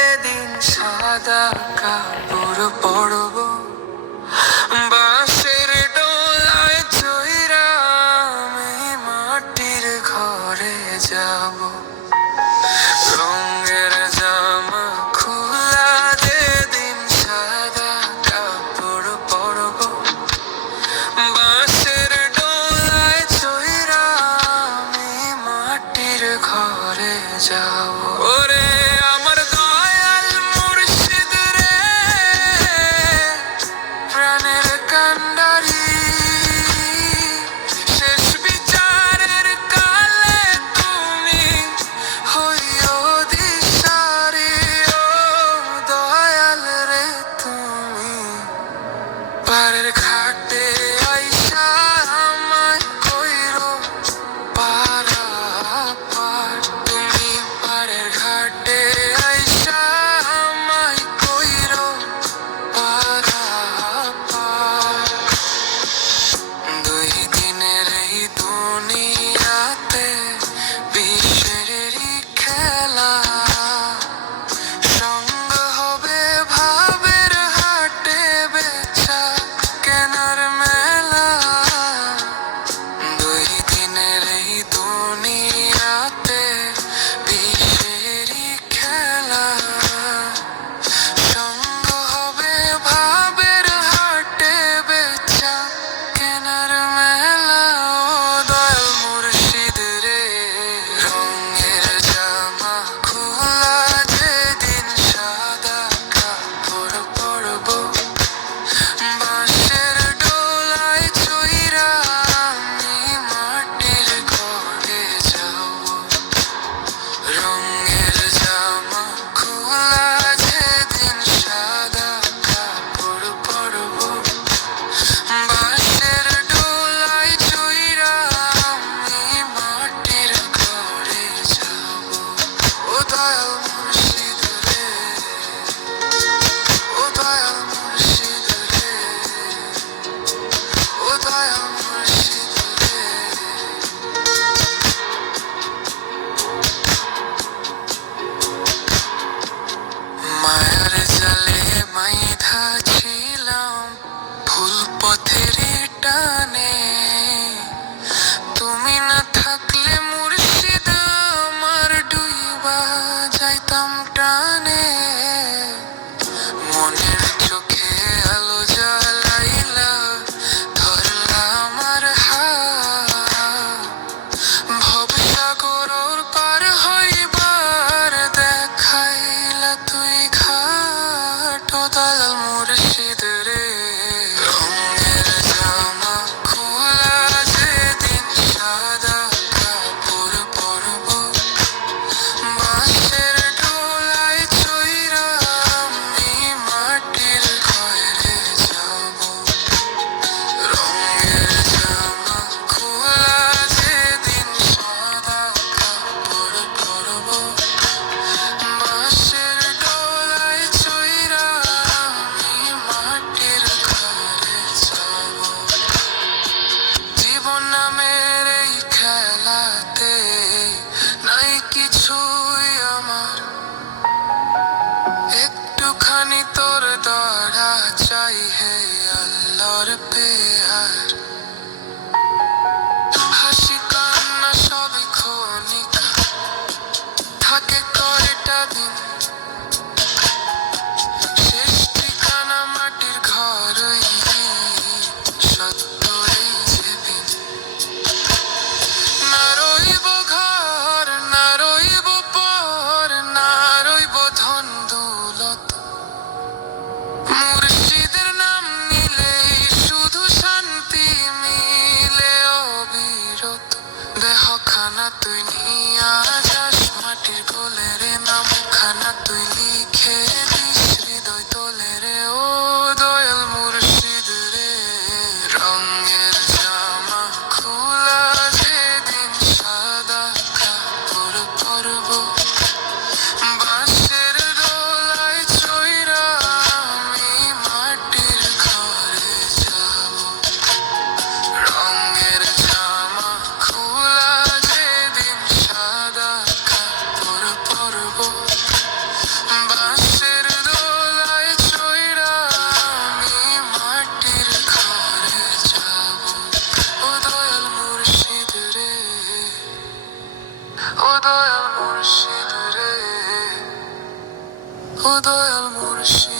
এদিন সাদা কাপড় পরবো, বাঁশের ডোলায় চইরা আমি মাটির ঘরে যাব। রঙের জামা খোলা যেদিন সাদা কাপড় পরবো, বাঁশের ডোলায় চইরা আমি মাটির ঘরে যাব। ওরে আমার দয়াল মুর্শিদ রে, প্রাণের কান্ডারি, শেষ বিচারের কালে তুমি হইও দিশারি। ও দয়াল রে তুমি পারের ঘাটে আইসা আমায় কইরো পারাপার। তুমি পারের ঘাটে আইসা আমায় কইরো পারাপার। দুই দিনের এই দুনিয়াতে বিশ্বেরই খেলা, সঙ্গ হবে ভাবের হাটে বেচা কেনার মেলা। দুই দিনের এই দুনিয়াতে বিশ্বেরই খেলা, সঙ্গ হবে ভাবের হাটে বেচা কেনার মেলা। ও দয়াল মুর্শিদ রে, রঙের জামা খোলা যেদিন সাদা কাপড় পরবো, বাঁশের ডোলায় চইরা আমি মাটির ঘরে যাব। রঙের জামা খোলা যেদিন সাদা কাপড় পরবো, বাঁশের ডোলায় চইরা আমি মাটির ঘরে যাব। ও দয়াল মুর্শিদ রে, ও দয়াল মুর্শিদ রে, ও দয়াল মুর্শিদ রে। মায়ার জালে মাইধা ছিলাম ভুল পথের টানে, তুমি না থাকলে মুর্শিদ আমার ডুইবা যাইতাম টানে। মনের চোখে আলো জ্বালাইলা ধরলা আমার হাত, ভবসাগর পার হইবার দেখাইলা তুই ঘাট। ও দয়াল মুর্শিদ রে, রঙের জামা খোলা যেদিন সাদা কাপড় পরবো, বাঁশের ডোলায় চইরা আমি মাটির ঘরে যাব। রঙের জামা খোলা যেদিন সাদা কাপড় পরবো, বাঁশের ডোলায় চইরা আমি মাটির ঘরে যাব। জীবন নামের এই খেলাতে নাই কিছুই আমার, একটুখানি তোর দয়া চাই হে আল্লাহর পেয়ার। হাসি কান্না সবই ক্ষণিকা, থাকে কয়টা দিন, শেষ ঠিকানা মাটির ঘরই সত্যই যেদিন। না রইব ঘর, না রইব পর, না রইব ধন দৌলত, মুর্শিদের নাম নিলেই শুধু শান্তি মিলে অবিরত। দেহখানা তুই নিয়া যাস মাটির কোলে রে, নামখানা তুই লিখে দিস হৃদয় তোলে রে। ও দয়াল মুর্শিদ রে, রঙের জামা খোলা যেদিন সাদা কাপড় পরবো, বাঁশের ডোলায় চইরা আমি মাটির ঘরে যাব। রঙের জামা খোলা যেদিন সাদা কাপড় পরবো, ও দয়াল মুর্শিদ রে, ও দয়াল মুর্শিদ।